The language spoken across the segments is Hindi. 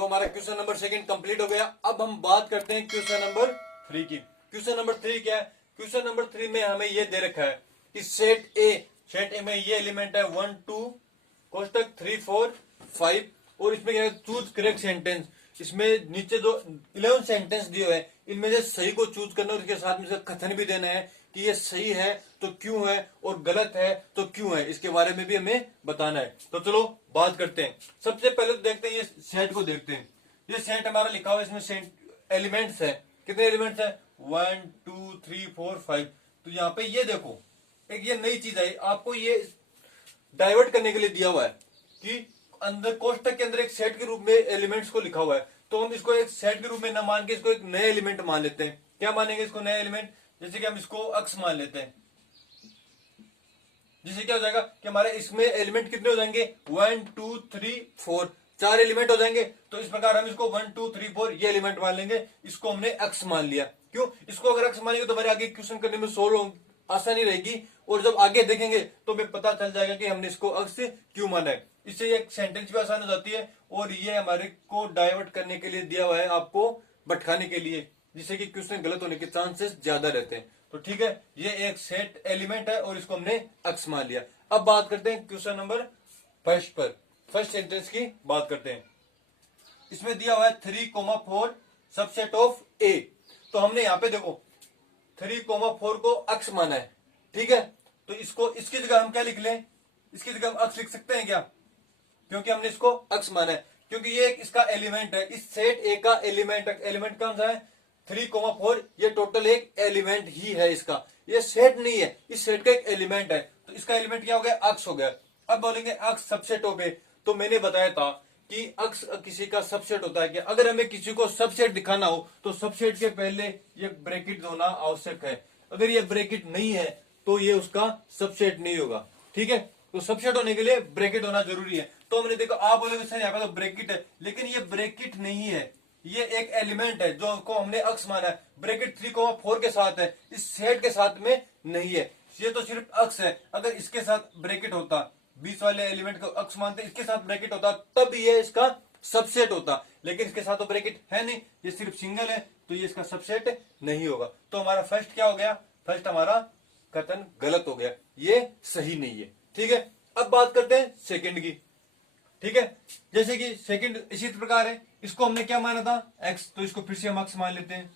तो हमारा क्वेश्चन नंबर सेकंड कंप्लीट हो गया। अब हम बात करते हैं क्वेश्चन नंबर 3 की। क्वेश्चन नंबर 3 क्या है? क्वेश्चन नंबर 3 में हमें ये दे रखा है कि सेट ए में ये एलिमेंट है 1 2 कोष्टक 3 4 5 और इसमें क्या है चूज करेक्ट सेंटेंस। इसमें नीचे जो 11 सेंटेंस दिए हुए हैं इनमें से सही को चूज करना और इसके साथ में इसका कथन भी देना है कि ये सही है तो क्यों है और गलत है तो क्यों है, इसके बारे में भी हमें बताना है। तो चलो बात करते हैं। सबसे पहले तो देखते हैं ये सेट को देखते हैं। ये सेट हमारा लिखा हुआ है, इसमें एलिमेंट्स है। कितने एलिमेंट्स है? 1 2 3 4 5। तो यहाँ पे ये देखो एक ये नई चीज है, आपको ये डाइवर्ट करने के लिए दिया हुआ है कि अंदर कोष्टक के अंदर एक सेट के रूप में एलिमेंट्स को लिखा हुआ है। तो हम इसको एक सेट के रूप में न मान के इसको एक नए एलिमेंट मान लेते हैं। क्या मानेंगे इसको? नए एलिमेंट। जैसे कि हम इसको अक्स मान लेते हैं। जिससे क्या हो जाएगा कि हमारे इसमें एलिमेंट कितने हो जाएंगे? 1 2 3 4, 4 एलिमेंट हो जाएंगे। तो इस प्रकार हम इसको 1 2 3 4 ये एलिमेंट मान लेंगे। इसको हमने अक्स मान लिया। क्यों? इसको अगर अक्स मानेंगे तो हमारे आगे क्वेश्चन करने में सोल्व आसानी रहेगी और जब आगे देखेंगे तो हमें पता चल जाएगा कि हमने इसको अक्स क्यों माना है। इससे एक सेंटेंस भी आसान हो जाती है और ये हमारे को डाइवर्ट करने के लिए दिया हुआ है, आपको भटकाने के लिए, जिससे कि क्वेश्चन गलत होने के चांसेस ज्यादा रहते हैं। तो ठीक है, ये एक सेट एलिमेंट है और इसको हमने अक्स मान लिया। अब बात करते हैं क्वेश्चन नंबर फर्स्ट पर। फर्स्ट सेंटेंस की बात करते हैं। इसमें दिया हुआ है 3,4 सबसेट ऑफ ए। तो हमने यहाँ पे देखो 3,4 को अक्स माना है। ठीक है, तो इसको इसकी जगह हम क्या लिख लें? इसकी जगह हम अक्स लिख सकते हैं क्या? क्योंकि हमने इसको अक्स माना है, क्योंकि ये इसका एलिमेंट है। इस सेट ए का एलिमेंट कौन सा है? 3,4। ये टोटल एक एलिमेंट ही है इसका, ये सेट नहीं है, इस सेट का एक एलिमेंट है। तो इसका एलिमेंट क्या हो गया? अक्स हो गया। अब बोलेंगे अक्स सबसेट ऑफ ए। तो मैंने बताया था कि अक्स किसी का सबसेट होता है क्या? अगर हमें किसी को सबसेट दिखाना हो तो सबसेट के पहले ये ब्रैकेट होना आवश्यक है। अगर ये ब्रैकेट नहीं है तो ये उसका सबसेट नहीं होगा। ठीक है, तो सबसेट होने के लिए ब्रैकेट होना जरूरी है। तो हमने देखो, आप बोलेंगे सर यहाँ पे तो ब्रैकेट है, लेकिन ये ब्रैकेट नहीं है, ये एक एलिमेंट है जो को हमने अक्स माना है। ब्रैकेट 3,4 के साथ है, इस सेट के साथ में नहीं है। ये तो सिर्फ अक्स है। अगर इसके साथ ब्रैकेट होता, 20 वाले एलिमेंट को अक्स मानते, इसके साथ ब्रैकेट होता तब ये इसका सबसेट होता, लेकिन इसके साथ तो ब्रैकेट है नहीं, ये सिर्फ सिंगल है, तो ये इसका सबसेट नहीं होगा। तो हमारा फर्स्ट क्या हो गया? फर्स्ट हमारा कथन गलत हो गया, ये सही नहीं है। ठीक है, अब बात करते हैं सेकंड की। ठीक है, जैसे कि सेकंड इसी प्रकार है, इसको हमने क्या माना था? एक्स, तो इसको फिर से हम अक्स मान लेते हैं।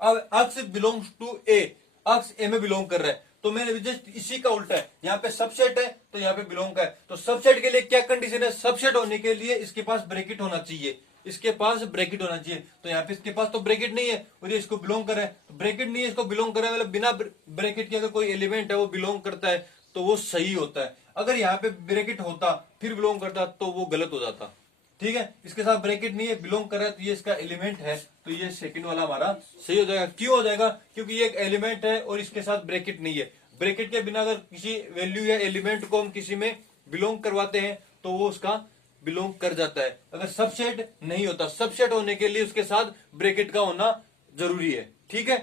अब अक्स बिलोंग्स टू ए, अक्स ए में बिलोंग कर रहा है, तो मैंने जस्ट इसी का उल्टा है, यहाँ पे सबसेट है तो यहाँ पे बिलोंग का है। तो सबसेट के लिए क्या कंडीशन है? सबसेट होने के लिए इसके पास ब्रैकेट होना चाहिए, इसके पास ब्रैकेट होना चाहिए। तो यहाँ पे इसके पास तो ब्रैकेट नहीं है और ये इसको बिलोंग कर रहा है, तो ब्रैकेट नहीं है, इसको बिलोंग कर रहा है, मतलब बिना ब्रैकेट के अगर कोई एलिमेंट है वो बिलोंग करता है तो वो सही होता है। अगर यहाँ पे ब्रैकेट होता फिर बिलोंग करता तो वो गलत हो जाता। ठीक है, इसके साथ ब्रैकेट नहीं है, बिलोंग कर रहा है, तो ये इसका एलिमेंट है, तो ये सेकंड वाला हमारा सही हो जाएगा। क्यों हो जाएगा? क्योंकि ये एक एलिमेंट है और इसके साथ ब्रैकेट नहीं है। ब्रैकेट के बिना अगर किसी वैल्यू या एलिमेंट को हम किसी में बिलोंग करवाते हैं तो वो उसका बिलोंग कर जाता है। अगर सबसेट नहीं होता, सबसेट होने के लिए उसके साथ ब्रैकेट का होना जरूरी है। ठीक है,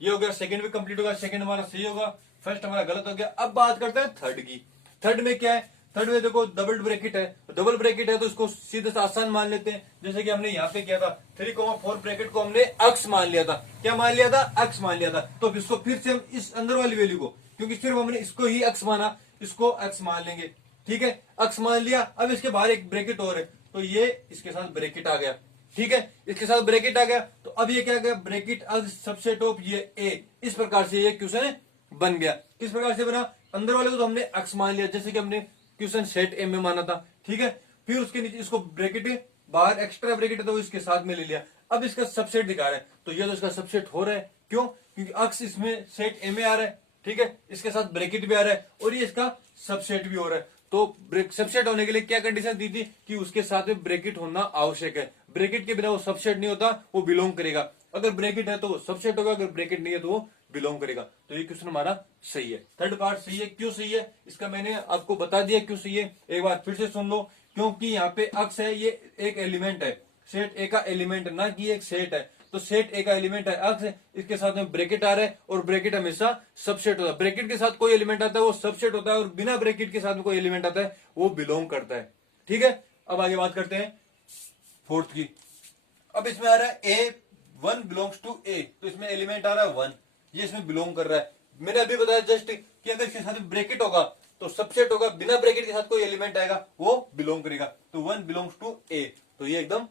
ये हो गया, सेकंड भी कंप्लीट होगा, सेकंड हमारा सही होगा, फर्स्ट हमारा गलत हो गया। अब बात करते हैं थर्ड की। थर्ड में क्या है? थर्ड में देखो डबल ब्रैकेट है, डबल ब्रैकेट है तो इसको सीधे से आसान मान लेते हैं। जैसे कि हमने यहाँ पे किया था 3,4 ब्रैकेट को हमने अक्स मान लिया था। क्या मान लिया था? अक्स मान लिया था। तो इसको फिर से हम इस अंदर वाली वैल्यू को, क्योंकि सिर्फ हमने इसको ही अक्स माना, इसको अक्स मान लेंगे। ठीक है, अक्स मान लिया। अब इसके बाहर एक ब्रैकेट और है, तो ये इसके साथ ब्रैकेट आ गया। ठीक है, इसके साथ ब्रैकेट आ गया, तो अब ये क्या गया? ब्रैकेट अग सबसेट ऑफ ये ए। इस प्रकार से ये क्वेश्चन बन गया। किस प्रकार से बना? अंदर वाले को तो हमने अक्स मान लिया, जैसे कि हमने क्वेश्चन सेट ए में माना था। ठीक है, फिर उसके नीचे इसको ब्रैकेट है, बाहर एक्स्ट्रा ब्रैकेट है तो इसके साथ में ले लिया। अब इसका सबसेट दिखा रहा है, तो ये तो इसका सबसेट हो रहा है। क्यों? क्योंकि अक्स इसमें सेट ए में आ रहा है। ठीक है, इसके साथ ब्रैकेट भी आ रहा है और ये इसका सबसेट भी हो रहा है। तो सबसेट होने के लिए क्या कंडीशन दी थी? कि उसके साथ में ब्रैकेट होना आवश्यक है। ब्रैकेट के बिना वो सबसेट नहीं होता, वो बिलोंग करेगा। अगर ब्रैकेट है तो वो सबसेट होगा, अगर ब्रैकेट नहीं है तो वो बिलोंग करेगा। तो ये क्वेश्चन हमारा सही है, थर्ड पार्ट सही है। क्यों सही है इसका मैंने आपको बता दिया क्यों सही है, एक बार फिर से सुन लो। क्योंकि यहाँ पे अक्स है, ये एक एलिमेंट है, सेट ए का एलिमेंट ना कि एक सेट है। तो सेट ए का एलिमेंट है अक्स है, इसके साथ में ब्रैकेट आ रहा है और ब्रैकेट हमेशा सबसेट होता है। ब्रैकेट के साथ कोई एलिमेंट आता है वो सबसेट होता है और बिना ब्रैकेट के साथ में कोई एलिमेंट आता है वो बिलोंग करता है। ठीक है, अब आगे बात करते हैं फोर्थ की। अब इसमें आ रहा है ए वन बिलोंग्स टू ए, तो इसमें एलिमेंट आ रहा है वन, ये इसमें बिलोंग कर रहा है। मैंने अभी बताया जस्ट कि अगर इसके साथ ब्रैकेट होगा तो सबसेट होगा, बिना ब्रैकेट के साथ कोई एलिमेंट आएगा वो बिलोंग करेगा, तो वन बिलोंग्स टू ए, तो ये एकदम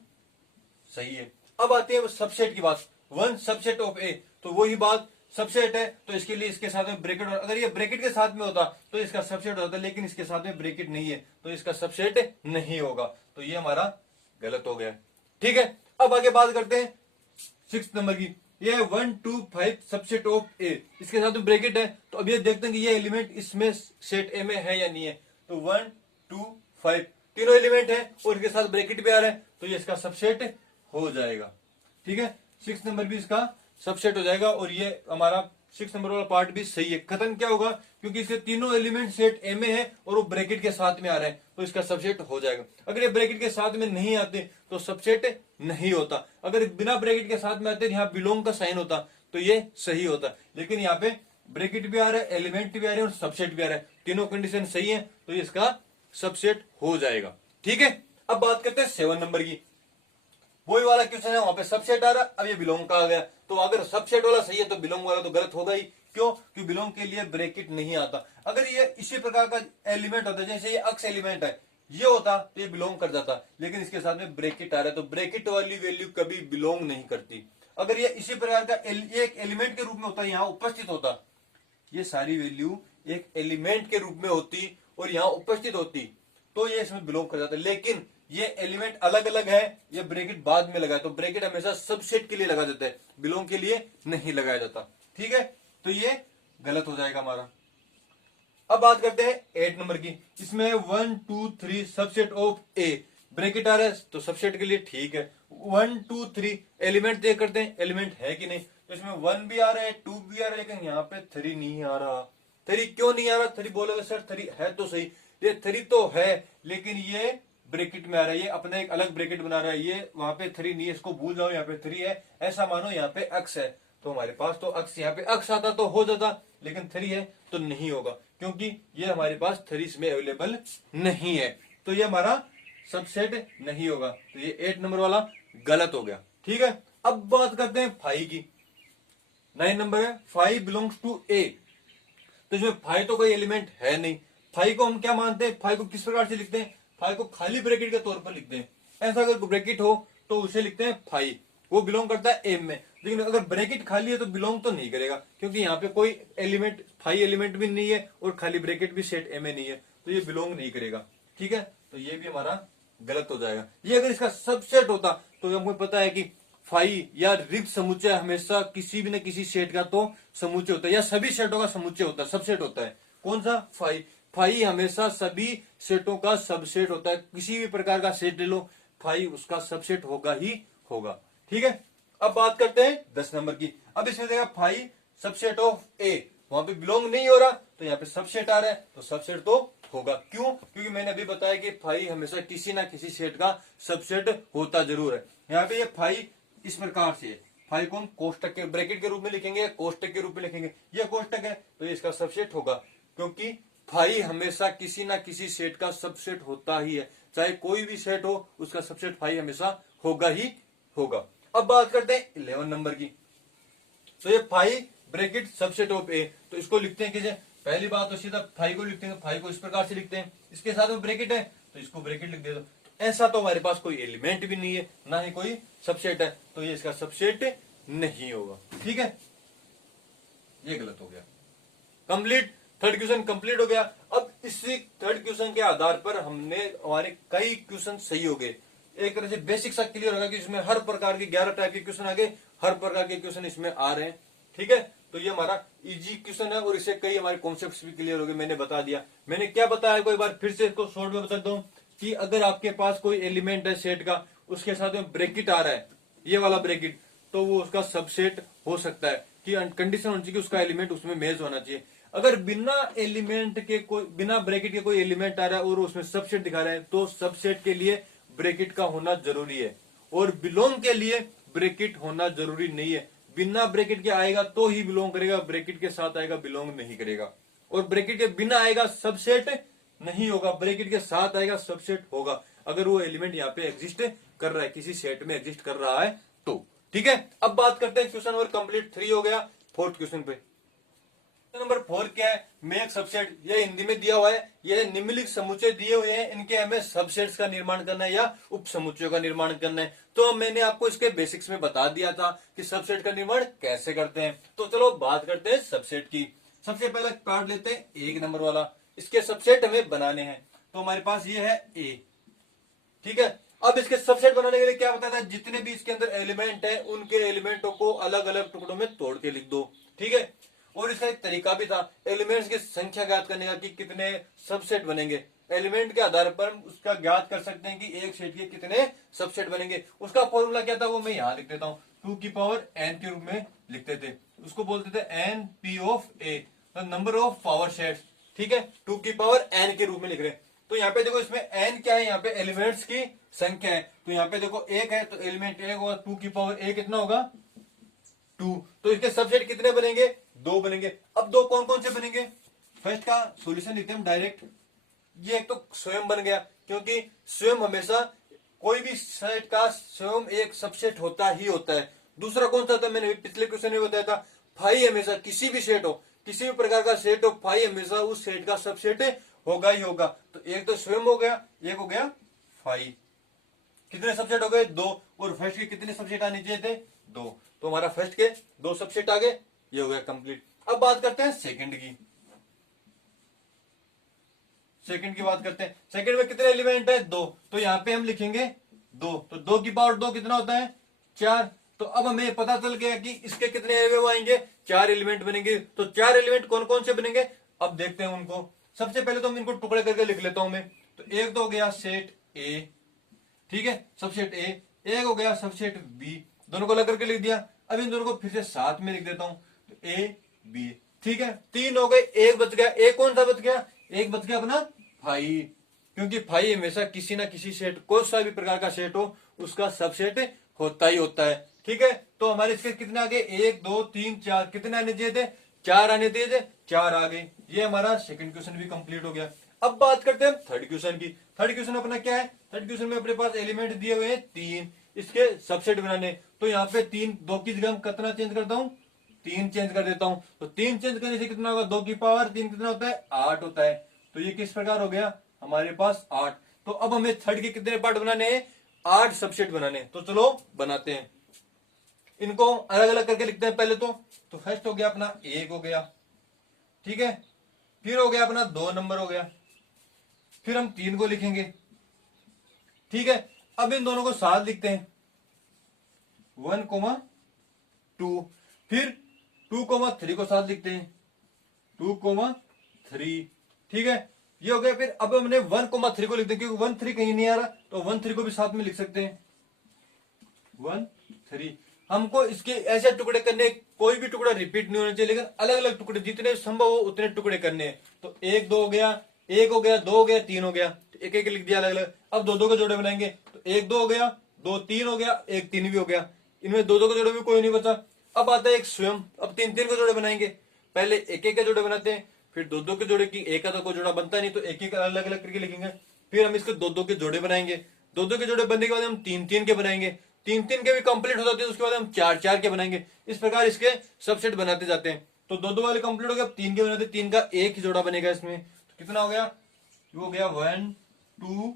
सही है। अब आती है सबसेट की बात, वन सबसेट ऑफ ए, तो वही बात सबसेट है तो इसके लिए इसके साथ में ब्रैकेट, अगर ये ब्रैकेट के साथ में होता तो इसका सबसेट होता, लेकिन इसके साथ में ब्रैकेट नहीं है तो इसका सबसेट नहीं होगा, तो ये हमारा गलत हो गया। ठीक है, अब आगे बात करते हैं 6 नंबर की। ये 1 2 5 सबसेट ऑफ ए, इसके साथ में ब्रैकेट है, तो अब ये देखते हैं कि ये एलिमेंट इसमें सेट ए में है या नहीं है। तो 1 2 5 तीनों एलिमेंट है और इसके साथ ब्रैकेट भी आ रहा है, तो ये इसका सबसेट हो जाएगा। ठीक है, 6 नंबर भी इसका सबसेट हो जाएगा, और ये हमारा 6 नंबर वाला पार्ट भी सही है। खत्म क्या होगा, क्योंकि इसके तीनों एलिमेंट सेट ए में है और वो ब्रैकेट के साथ में आ रहे हैं, तो इसका सबसेट हो जाएगा। अगर ये ब्रैकेट के साथ में नहीं आते तो सबसेट नहीं होता, अगर बिना ब्रैकेट के साथ में आते यहाँ बिलोंग का साइन होता तो ये सही होता, लेकिन यहाँ पे ब्रैकेट भी आ रहा है, एलिमेंट भी आ रहे हैं और सबसेट भी आ रहा है, तीनों कंडीशन सही है, तो ये इसका सबसेट हो जाएगा। ठीक है, अब बात करते हैं 7 नंबर की। वही वाला क्वेश्चन है, वहां पे सबसेट आ रहा, अब ये बिलोंग का आ गया, तो अगर सबसेट वाला सही है तो बिलोंग वाला तो गलत होगा ही। क्यों, क्योंकि बिलोंग के लिए ब्रैकेट नहीं आता। अगर ये इसी प्रकार का एलिमेंट होता, जैसे ये अक्स एलिमेंट है, ये होता तो ये बिलोंग कर जाता, लेकिन इसके साथ में ब्रैकेट आ रहा है, तो ब्रैकेट वाली वैल्यू कभी बिलोंग नहीं करती। अगर ये इसी प्रकार का एक एलिमेंट के रूप में होता, यहाँ उपस्थित होता, ये सारी वैल्यू एक एलिमेंट के रूप में होती और यहाँ उपस्थित होती, तो ये इसमें बिलोंग कर जाता है। लेकिन ये एलिमेंट अलग अलग है, ये ब्रैकेट बाद में लगा है, तो ब्रैकेट हमेशा सबसेट के लिए लगा जाता है, बिलोंग के लिए नहीं लगाया जाता। ठीक है, तो ये गलत हो जाएगा हमारा। अब बात करते हैं 8 नंबर की। इसमें 1 2 3 सबसेट ऑफ ए, ब्रैकेट आ रहा है तो सबसेट के लिए ठीक है। 1 2 3 एलिमेंट चेक करते हैं एलिमेंट है कि नहीं, तो इसमें 1 भी आ रहा है 2 भी आ रहा है, लेकिन यहाँ पे 3 नहीं आ रहा। 3 क्यों नहीं आ रहा, 3 बोलोगे सर 3 है तो सही, ये 3 तो है लेकिन ये ब्रैकेट में आ रहा है, ये अपना एक अलग ब्रैकेट बना रहा है, ये वहां पे 3 नहीं है, इसको भूल जाओ, यहाँ पे 3 है, ऐसा मानो यहाँ पे अक्स है, तो हमारे पास तो अक्स, यहाँ पे अक्स आता तो हो जाता, लेकिन 3 है तो नहीं होगा, क्योंकि ये हमारे पास 3 इसमें अवेलेबल नहीं है, तो ये हमारा सबसेट नहीं होगा, तो ये 8 नंबर वाला गलत हो गया। ठीक है, अब बात करते हैं 5 की। 9 नंबर है 5 बिलोंग्स टू ए, तो इसमें 5 तो कोई एलिमेंट है नहीं। 5 को हम क्या मानते हैं, 5 को किस प्रकार से लिखते हैं, 5 को खाली ब्रैकेट के तौर पर लिखते हैं। ऐसा अगर ब्रैकेट हो तो उसे लिखते हैं 5, वो बिलोंग करता है एम में, लेकिन अगर ब्रैकेट खाली है तो बिलोंग तो नहीं करेगा, क्योंकि यहाँ पे कोई एलिमेंट 5 एलिमेंट भी नहीं है और खाली ब्रैकेट भी सेट ए में नहीं है, तो ये बिलोंग नहीं करेगा। ठीक है, तो ये भी हमारा गलत हो जाएगा। ये अगर इसका सबसेट होता तो हमको पता है कि फाई या रिक्त समुच्चय हमेशा किसी भी न किसी सेट का तो समुच्चय होता है, या सभी सेटों का समुच्चय होता है, सबसेट होता है। कौन सा, फाई। फाई हमेशा सभी सेटों का सबसेट होता है, किसी भी प्रकार का सेट ले लो, फाई उसका सबसेट होगा ही होगा। ठीक है, अब बात करते हैं 10 नंबर की। अब इसमें देखा फाई सबसेट ऑफ ए, वहां पे बिलोंग नहीं हो रहा, तो यहाँ पे सबसेट आ रहा है, तो सबसेट तो होगा। क्यों, क्योंकि मैंने अभी बताया कि फाई हमेशा किसी ना किसी सेट का सबसेट होता जरूर है। यहाँ पे ये फाई इस प्रकार से है, फाई को हम कोष्टक के ब्रैकेट के रूप में लिखेंगे, कोष्टक के रूप में लिखेंगे, ये कोष्टक है तो ये इसका सबसेट होगा, क्योंकि फाई हमेशा किसी ना किसी सेट का सबसेट होता ही है, चाहे कोई भी सेट हो उसका सबसेट फाई हमेशा होगा ही होगा। अब बात करते हैं 11 नंबर की। तो ये फाई ब्रैकेट सबसेट ऑफ ए, तो इसको लिखते हैं कैसे, पहली बात तो सीधा फाई को लिखते हैं, फाई को इस प्रकार से लिखते हैं, इसके साथ में ब्रैकेट है तो इसको ब्रैकेट लिख दे दो। ऐसा तो हमारे पास कोई एलिमेंट भी नहीं है, ना ही कोई सबसेट है, तो ये इसका सबसेट नहीं होगा। ठीक है, ये गलत हो गया। कंप्लीट, थर्ड क्वेश्चन कंप्लीट हो गया। अब इसी थर्ड क्वेश्चन के आधार पर हमने हमारे कई क्वेश्चन सही हो गए, एक तरह से बेसिक सा क्लियर होगा कि इसमें हर प्रकार के 11 टाइप के क्वेश्चन आ गए, हर प्रकार के क्वेश्चन इसमें आ रहे हैं। ठीक है, तो ये हमारा इजी क्वेश्चन है और इससे कई हमारे कॉन्सेप्ट्स भी क्लियर हो गए। मैंने बता दिया, मैंने क्या बताया कोई बार फिर से इसको शॉर्ट में बता दूं कि अगर आपके पास कोई एलिमेंट है सेट का, उसके साथ में ब्रैकेट आ रहा है, ये वाला ब्रैकेट, तो वो उसका सबसेट हो सकता है, कि कंडीशन होनी चाहिए कि उसका एलिमेंट उसमें मैच होना चाहिए। अगर बिना एलिमेंट के कोई, बिना ब्रैकेट के कोई एलिमेंट आ रहा है और उसमें सबसेट दिखा रहा है, तो सबसेट के लिए ब्रैकेट का होना जरूरी है, और बिलोंग के लिए ब्रैकेट होना जरूरी नहीं है। बिना ब्रैकेट के आएगा तो ही बिलोंग करेगा, ब्रैकेट के साथ आएगा बिलोंग नहीं करेगा, और ब्रैकेट के बिना आएगा सबसेट नहीं होगा, ब्रैकेट के साथ आएगा सबसेट होगा, अगर वो एलिमेंट यहाँ पे एग्जिस्ट कर रहा है, किसी सेट में एग्जिस्ट कर रहा है तो। ठीक है, अब बात करते हैं क्वेश्चन नंबर कंप्लीट 3 हो गया। फोर्थ क्वेश्चन पे नंबर 4 क्या है, में एक सबसेट, ये हिंदी में दिया हुआ है, ये निम्नलिखित समुच्चय दिए हुए हैं, इनके हमें सबसेट्स का निर्माण करना है या उप समुच्चयों का निर्माण करना है। तो मैंने आपको इसके बेसिक्स में बता दिया था कि सबसेट का निर्माण कैसे करते हैं। तो चलो बात करते हैं सबसेट की। सबसे पहले पार्ट लेते हैं 1 नंबर वाला, इसके सबसेट हमें बनाने हैं। तो हमारे पास ये है ए, ठीक है। अब इसके सबसेट बनाने के लिए क्या बताया था, जितने भी इसके अंदर एलिमेंट है उनके एलिमेंटों को अलग अलग टुकड़ों में तोड़ के लिख दो, ठीक है। और इसका एक तरीका भी था एलिमेंट्स की संख्या ज्ञात करने का कि कितने सबसेट बनेंगे। एलिमेंट के आधार पर हम उसका ज्ञात कर सकते हैं कि एक सेट के कितने सबसेट बनेंगे। उसका फॉर्मूला क्या था वो मैं यहां लिख देता हूं, 2 की पावर n के रूप में लिखते थे। उसको बोलते थे n p of a, number of power sets, ठीक है। 2 की पावर n के रूप में लिख रहे हैं। तो यहाँ पे देखो इसमें n क्या है, यहाँ पे एलिमेंट्स की संख्या है। तो यहाँ पे देखो एक है तो एलिमेंट एक होगा, 2 की पावर a कितना होगा 2। तो इसके सबसेट कितने बनेंगे, 2 बनेंगे। अब 2 कौन कौन से बनेंगे, फर्स्ट का सॉल्यूशन लिखते हैं डायरेक्ट। ये एक तो स्वयं बन गया, क्योंकि स्वयं हमेशा कोई भी सेट का स्वयं एक सबसेट होता ही होता है। दूसरा कौन सा था, मैंने पिछले क्वेश्चन में बताया था, फाई हमेशा किसी भी सेट हो, किसी भी प्रकार का सेट हो, फाई हमेशा उस सेट का सबसेट होगा ही होगा। तो एक तो स्वयं हो गया, एक हो गया फाई। कितने सबसेट हो गए, 2। और फर्स्ट के कितने सबसेट आने चाहिए थे, 2। तो हमारा फर्स्ट के 2 सबसेट आ गए, ये हो गया कंप्लीट। अब बात करते हैं सेकंड की। सेकंड की बात करते हैं, सेकंड में कितने एलिमेंट है, 2। तो यहां पे हम लिखेंगे 2। तो 2 की पावर 2 कितना होता है, 4। तो अब हमें पता चल गया कि इसके कितने एलिमेंट आएंगे, 4 एलिमेंट बनेंगे। तो 4 एलिमेंट कौन कौन से बनेंगे, अब देखते हैं उनको। सबसे पहले तो हम इनको टुकड़े करके लिख लेता हूं मैं। तो एक तो हो गया सेट ए, ठीक है, सबसेट ए। एक हो गया सबसेट बी, दोनों को अलग करके लिख दिया। अब इन दोनों को फिर से साथ में लिख देता हूं, तो ए बी, ठीक है। 3 हो गए, एक बच गया। एक कौन सा बच गया, एक बच गया अपना फाई, क्योंकि फाई हमेशा किसी ना किसी सेट, कोई सा भी प्रकार का सेट हो उसका सबसेट होता ही होता है, ठीक है। तो हमारे इसके कितने आ गए, 1 2 3 4, कितने आने चाहिए थे, 4 आने चाहिए थे, 4 आ गए। ये हमारा सेकंड क्वेश्चन भी कंप्लीट हो गया। अब बात करते हैं थर्ड क्वेश्चन की। थर्ड क्वेश्चन अपना क्या है, थर्ड क्वेश्चन में अपने पास एलिमेंट दिए हुए हैं 3, इसके सबसेट बनाने। तो यहाँ पे 3, 2 की जगह हम कितना चेंज करता हूँ, 3 चेंज कर देता हूं। तो 3 चेंज करने से कितना होगा, 2 की पावर 3 कितना होता है, 8 होता है। तो ये किस प्रकार हो गया, हमारे पास 8। तो अब हमें थर्ड के कितने पार्ट बनाने हैं, 8 सबसेट बनाने। तो चलो बनाते हैं, इनको अलग अलग करके लिखते हैं पहले तो फर्स्ट हो गया अपना 1 हो गया, ठीक है। फिर हो गया अपना 2 नंबर हो गया, फिर हम 3 को लिखेंगे, ठीक है। अब इन दोनों को साथ लिखते हैं, 1,2। फिर 2,3 को साथ लिखते हैं, 2,3, ठीक है। ये हो गया। फिर अब हमने 1,3 को लिखते हैं, क्योंकि 1 3 कहीं नहीं आ रहा, तो 1 3 को भी साथ में लिख सकते हैं, 1 3। हमको इसके ऐसे टुकड़े करने, कोई भी टुकड़ा रिपीट नहीं होना चाहिए, लेकिन अलग अलग टुकड़े जितने संभव हो उतने टुकड़े करने हैं। तो 1 2 हो गया, 1 हो गया, 2 हो गया, 3 हो गया, तो एक एक लिख दिया अलग अलग। अब 2 2 के जोड़े बनाएंगे, तो 1 2 हो गया, 2 3 हो गया, 1 3 भी हो गया। इनमें 2 2 के जोड़े में कोई नहीं बचा। अब आता है एक स्वयं, अब 3 3 के जोड़े बनाएंगे। पहले एक एक के जोड़े बनाते हैं, फिर 2 2 के जोड़े की, एक का तो कोई जोड़ा बनता नहीं, तो एक एक अलग अलग करके लिखेंगे। फिर हम इसके 2 2 के जोड़े बनाएंगे, 2 2 के जोड़े बनने के बाद हम 3 3 के बनाएंगे, 3 3 के भी कंप्लीट हो जाते हैं, उसके बाद हम 4 4 के बनाएंगे। इस प्रकार इसके सबसेट बनाते जाते हैं। तो 2 2 वाले कंप्लीट हो गए, अब 3 के बनाते, 3 का एक ही जोड़ा बनेगा इसमें। तो कितना हो गया, ये हो गया 1 2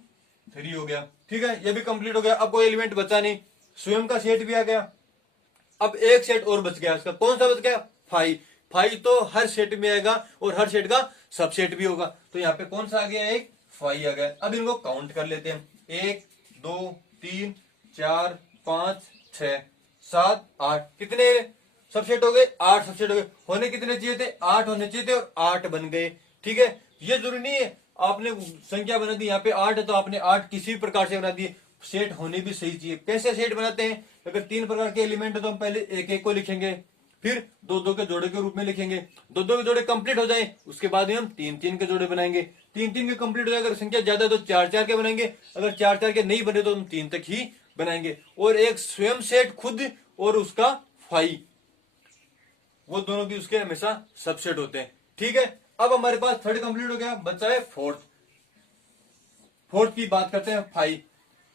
3 हो गया, ठीक है। ये भी कंप्लीट हो गया। अब कोई एलिमेंट बचा नहीं, स्वयं का सेट भी आ गया। अब एक सेट और बच गया, उसका कौन सा बच गया, फाई। फाई तो हर सेट में आएगा और हर सेट का सबसेट भी होगा। तो यहाँ पे कौन सा आ गया, एक फाई आ गया। अब इनको काउंट कर लेते हैं, 1 2 3 4 5 6 7 8, कितने सबसेट हो गए, 8 सबसेट हो गए। होने कितने चाहिए थे, 8 होने चाहिए थे, और 8 बन गए, ठीक है। ये जरूरी नहीं है आपने संख्या बना दी, यहाँ पे 8 है तो आपने 8 किसी भी प्रकार से बना दिए, सेट होने भी सही चाहिए। कैसे सेट बनाते हैं, अगर 3 प्रकार के एलिमेंट है तो हम पहले एक एक को लिखेंगे, फिर 2 2 के जोड़े के रूप में लिखेंगे। 2 2 के जोड़े कंप्लीट हो जाए उसके बाद हम 3 3 के जोड़े बनाएंगे। 3 3 के कंप्लीट हो जाए, अगर संख्या ज्यादा है तो 4 4 के बनाएंगे, अगर 4 4 के नहीं बने तो हम 3 तक ही बनाएंगे। और एक स्वयं सेट खुद और उसका फाई, वो दोनों भी उसके हमेशा सबसेट होते हैं, ठीक है। अब हमारे पास थर्ड कंप्लीट हो गया, बचा है फोर्थ। फोर्थ की बात करते हैं, फाई।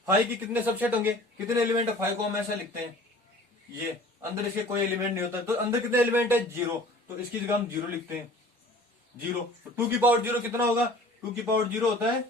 फाइव की कितने सबसेट होंगे, कितने एलिमेंट है फाइव को हम ऐसा लिखते हैं, ये अंदर इसके कोई एलिमेंट नहीं होता, तो अंदर कितने एलिमेंट है, जीरो, तो इसकी जगह हम जीरो लिखते हैं, जीरो। टू की पावर जीरो कितना होगा, टू की पावर जीरो होता है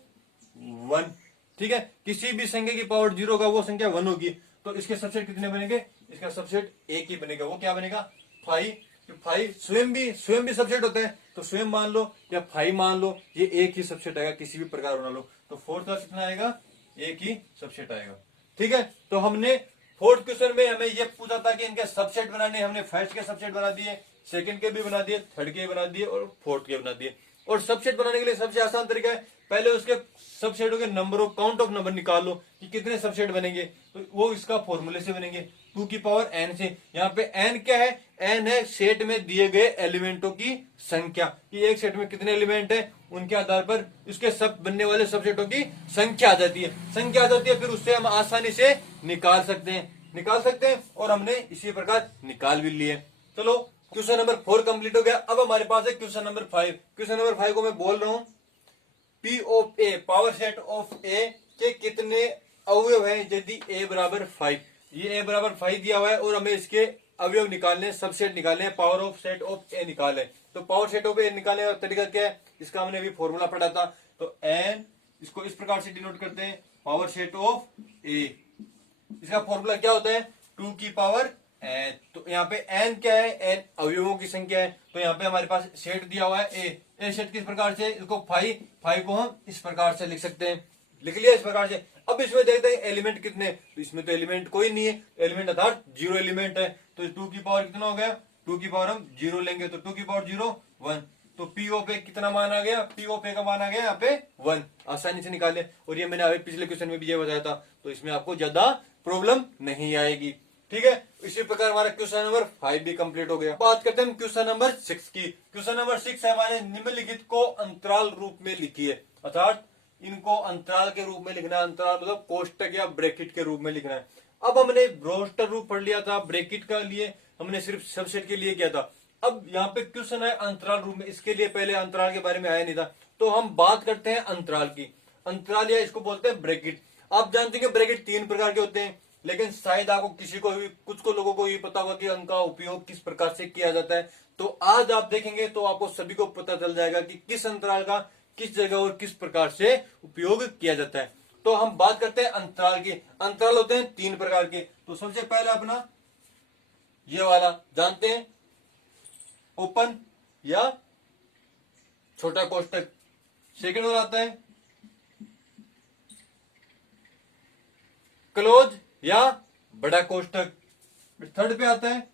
वन, ठीक है। किसी भी संख्या की पावर जीरो होगा वो संख्या वन होगी, तो इसके सबसेट कितने बनेंगे, इसका सबसेट एक ही बनेगा, वो क्या बनेगा, फाइव। फाइव स्वयं भी सबसेट होता है, तो स्वयं मान लो या फाइव मान लो, ये एक ही सबसेट आएगा, किसी भी प्रकार बना लो, तो फोर्थ का कितना आएगा, एक ही सबसेट आएगा, ठीक है। तो हमने फोर्थ क्वेश्चन में हमें ये पूछा था कि इनके सबसेट बनाने, हमने फर्स्ट के सबसेट बना दिए, सेकंड के भी बना दिए, थर्ड के बना दिए और फोर्थ के बना दिए। और सबसेट बनाने के लिए सबसे आसान तरीका है, पहले उसके सबसेटों के number of count of number निकाल लो कि कितने सबसेट बनेंगे, तो वो इसका फॉर्मूले से बनेंगे, टू की पावर एन से। यहाँ पे एन क्या है, एन है सेट में दिए गए एलिमेंटों की संख्या, कि एक सेट में कितने एलिमेंट है, उनके आधार पर उसके सब बनने वाले सबसेटों की संख्या आ जाती है, फिर उससे हम आसानी से निकाल सकते हैं, और हमने इसी प्रकार निकाल भी लिए। चलो क्वेश्चन नंबर 4 कंप्लीट हो गया। अब हमारे पास है क्वेश्चन नंबर 5। क्वेश्चन नंबर 5 को मैं बोल रहा हूं, P of A, power set of A के कितने अवयव हैं यदि ए बराबर 5। ये ए बराबर 5 दिया हुआ है और हमें इसके अवयव निकालने, सबसेट निकालने, पावर ऑफ सेट ऑफ ए निकाले। तो पावर सेट ऑफ ए निकालने का तरीका क्या है, इसका हमने अभी फॉर्मूला पढ़ा था, तो एन, इसको इस प्रकार से डिनोट करते हैं, पावर सेट ऑफ ए। इसका फॉर्मूला क्या होता है, टू की पावर एन। तो यहाँ पे एन क्या है, एन अवयवों की संख्या है, तो यहाँ पे हमारे पास सेट दिया हुआ है ए सेट किस प्रकार से, इसको फाइव को हम इस प्रकार से लिख सकते हैं, लिख लिया इस प्रकार से। अब इसमें देखते हैं एलिमेंट कितने, तो इसमें तो एलिमेंट कोई नहीं है, एलिमेंट अर्थात जीरो एलिमेंट है, तो टू की पावर कितना हो गया, टू की पावर हम जीरो लेंगे, तो टू की पावर जीरो वन, तो पी ओ पे कितना मान आ गया, पी ओ पे का मान आ गया यहाँ पे वन, आसानी से निकाले। और ये मैंने अभी पिछले क्वेश्चन में भी ये बताया था, तो इसमें आपको ज्यादा प्रॉब्लम नहीं आएगी, ठीक है। इसी प्रकार हमारा क्वेश्चन नंबर 5 भी कंप्लीट हो गया। बात करते हैं क्वेश्चन नंबर 6 की। क्वेश्चन नंबर 6 है हमारे, निम्नलिखित को अंतराल रूप में लिखिए, अर्थात इनको अंतराल के रूप में लिखना है, अंतराल मतलब कोष्टक या ब्रैकेट के रूप में लिखना है। अब हमने रोस्टर रूप पढ़ लिया था, ब्रैकेट का लिए हमने सिर्फ सबसेट के लिए किया था। अब यहाँ पे क्वेश्चन है अंतराल रूप में, इसके लिए पहले अंतराल के बारे में आया नहीं था, तो हम बात करते हैं अंतराल की। अंतराल या इसको बोलते हैं ब्रैकेट। आप जानते हैं कि ब्रैकेट 3 प्रकार के होते हैं, लेकिन शायद आपको किसी को भी, कुछ को लोगों को ये पता होगा कि उनका उपयोग किस प्रकार से किया जाता है। तो आज आप देखेंगे तो आपको सभी को पता चल जाएगा कि किस अंतराल का किस जगह और किस प्रकार से उपयोग किया जाता है। तो हम बात करते हैं अंतराल की। अंतराल होते हैं 3 प्रकार के। तो सबसे पहला अपना ये वाला जानते हैं, ओपन या छोटा कोष्टक। सेकंड वाला आता है क्लोज या बड़ा कोष्टक। थर्ड पे आता है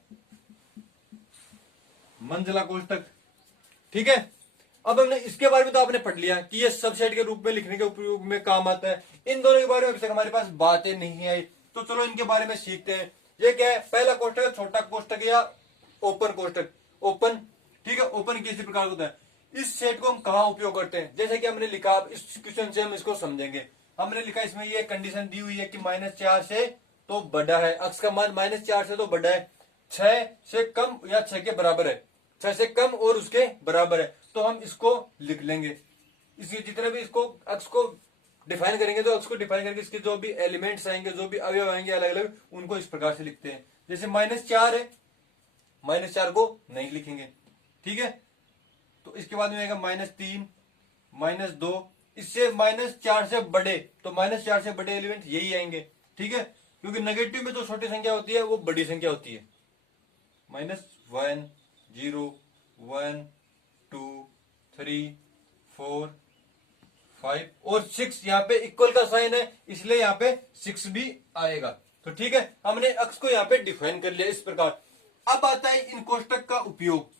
मंझला कोष्टक, ठीक है। अब हमने इसके बारे में तो आपने पढ़ लिया कि ये सबसेट के रूप में लिखने के उपयोग में काम आता है। इन दोनों के बारे में अभी तक हमारे पास बातें नहीं आई, तो चलो इनके बारे में सीखते हैं। ये क्या है, पहला कोष्टक है छोटा कोष्टक या ओपन कोष्टक। ओपन, ठीक है, ओपन किसी प्रकार होता है। इस सेट को हम कहाँ उपयोग करते हैं, जैसे कि हमने लिखा, इस क्वेश्चन से हम इसको समझेंगे। हमने लिखा इसमें ये कंडीशन दी हुई है कि -4 से तो बड़ा है, अक्स का मान -4 से तो बड़ा है, 6 से कम या 6 के बराबर है, 6 से कम और उसके बराबर है, तो हम इसको लिख लेंगे। इसके जितने भी इसको अक्स को डिफाइन करेंगे, तो अक्स को डिफाइन करके इसके जो भी एलिमेंट्स आएंगे, जो भी अवयव आएंगे अलग अलग, उनको इस प्रकार से लिखते हैं। जैसे -4 है, -4 को नहीं लिखेंगे, ठीक है। तो इसके बाद में आएगा -3, -2, इससे -4 से बड़े, तो -4 से बड़े एलिमेंट यही आएंगे, ठीक है, क्योंकि नेगेटिव में जो छोटी संख्या होती है वो बड़ी संख्या होती है। -1, 0, 1, 2, 3, 4, 5 और 6, यहाँ पे इक्वल का साइन है, इसलिए यहाँ पे 6 भी आएगा। तो ठीक है, हमने अक्स को यहाँ पे डिफाइन कर लिया इस प्रकार। अब आता है इन कोष्टक का उपयोग,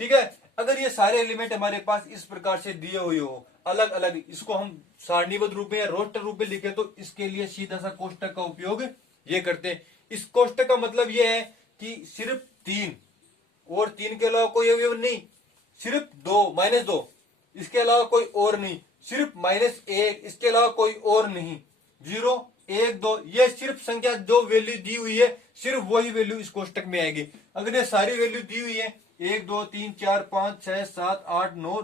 ठीक है। अगर ये सारे एलिमेंट हमारे पास इस प्रकार से दिए हुए हो अलग अलग, इसको हम सारणीबद्ध रूप में या रोस्टर रूप में लिखे, तो इसके लिए सीधा सा कोष्टक का उपयोग ये करते हैं। इस कोष्टक का मतलब ये है कि सिर्फ 3 और 3 के अलावा कोई अवयव नहीं, सिर्फ 2, -2, इसके अलावा कोई और नहीं, सिर्फ -1, इसके अलावा कोई और नहीं, 0, 1, 2, ये सिर्फ संख्या जो वैल्यू दी हुई है सिर्फ वही वैल्यू इस कोष्टक में आएगी। अगर ये सारी वैल्यू दी हुई है 1, 2, 3, 4, 5, 6, 7, 8, 9,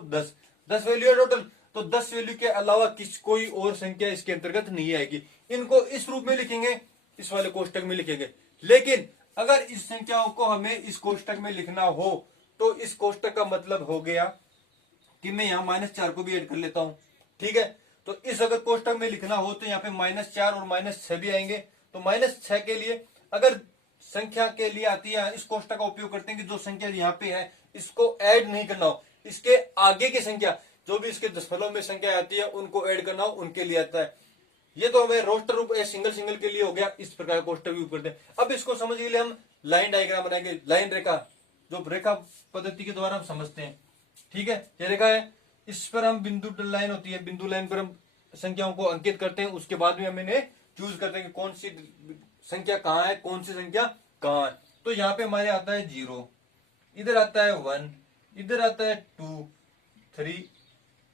10 वैल्यू है टोटल, तो 10 वैल्यू के अलावा कोई और संख्या इसके अंतर्गत नहीं आएगी। इनको इस रूप में लिखेंगे, इस वाले कोष्टक में लिखेंगे। लेकिन अगर इस संख्याओं को हमें इस कोष्टक में लिखना हो तो इस कोष्टक का मतलब हो गया कि मैं यहाँ -4 को भी ऐड कर लेता हूं। ठीक है, तो इस अगर कोष्टक में लिखना हो तो यहाँ पे -4 और -6 भी आएंगे। तो -6 के लिए अगर संख्या के लिए आती है, इस कोष्टक का उपयोग करते हैं कि जो संख्या यहाँ पे है इसको ऐड नहीं करना हो, इसके आगे की संख्या जो भी इसके दशमलव में संख्या आती है उनको ऐड करना हो, उनके लिए आता है। ये तो हमें रोस्टर रूप सिंगल सिंगल के लिए हो गया, इस प्रकार कोष्टक भी करते हैं। अब इसको समझने के लिए हम लाइन डायग्राम बनाएंगे, लाइन रेखा, जो रेखा पद्धति के द्वारा हम समझते हैं। ठीक है, ये रेखा है, इस पर हम बिंदु लाइन होती है, बिंदु लाइन पर हम संख्याओं को अंकित करते हैं। उसके बाद में हम इन्हें चूज करते हैं कि कौन सी संख्या कहाँ है, कौन सी संख्या कहाँ है। तो यहाँ पे हमारे आता है 0, इधर आता है 1, इधर आता है 2, 3,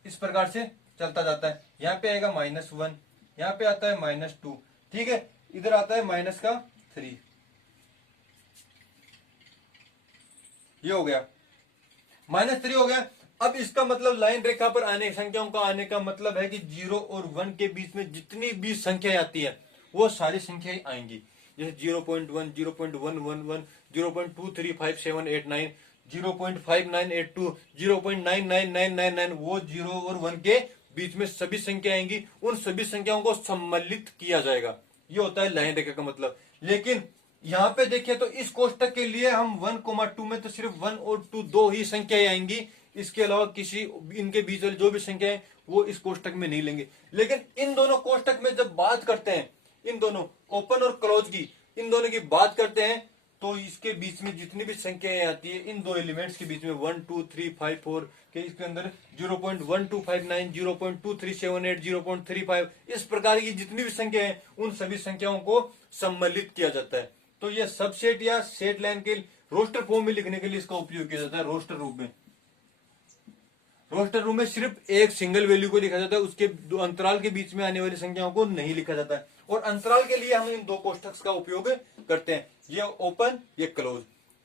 इस प्रकार से चलता जाता है। यहाँ पे आएगा -1, यहाँ पे आता है -2, ठीक है, इधर आता है -3, ये हो गया, -3 हो गया। अब इसका मतलब लाइन रेखा पर आने संख्याओं का आने का मतलब है कि 0 और 1 के बीच में जितनी भी संख्याएं आती है वो सारी संख्याएं आएंगी। जैसे 0.1, 0.111, 0.23578 0.5982, 0.99999, वो 0 और 1 के बीच में सभी संख्या आएंगी। उन सभी संख्याओं को सम्मिलित किया जाएगा, ये होता है लाइन रेखा का मतलब। लेकिन यहाँ पे देखिए तो इस कोष्टक के लिए हम 1,2 में तो सिर्फ 1 और 2 दो ही संख्याएं आएंगी, इसके अलावा किसी इनके बीच वाली जो भी संख्या है वो इस कोष्टक में नहीं लेंगे। लेकिन इन दोनों कोष्टक में जब बात करते हैं, इन दोनों ओपन और क्लोज की, इन दोनों की बात करते हैं तो इसके बीच में जितनी भी संख्याएं आती है इन दो एलिमेंट्स के बीच में 1 2 3 5 4 के इसके अंदर 0.1259, 0.2378, 0.35, इस प्रकार की जितनी भी संख्या है उन सभी संख्याओं को सम्मिलित किया जाता है। तो यह सबसेट या सेट लाइन के रोस्टर फॉर्म में लिखने के लिए इसका उपयोग किया जाता है। रोस्टर रूप में, रोस्टर रूप में सिर्फ एक सिंगल वैल्यू को लिखा जाता है, उसके अंतराल के बीच में आने वाली संख्याओं को नहीं लिखा जाता है। और अंतराल के लिए हम इन दो कोष्टक का उपयोग करते हैं, ये ओपन ये क्लोज।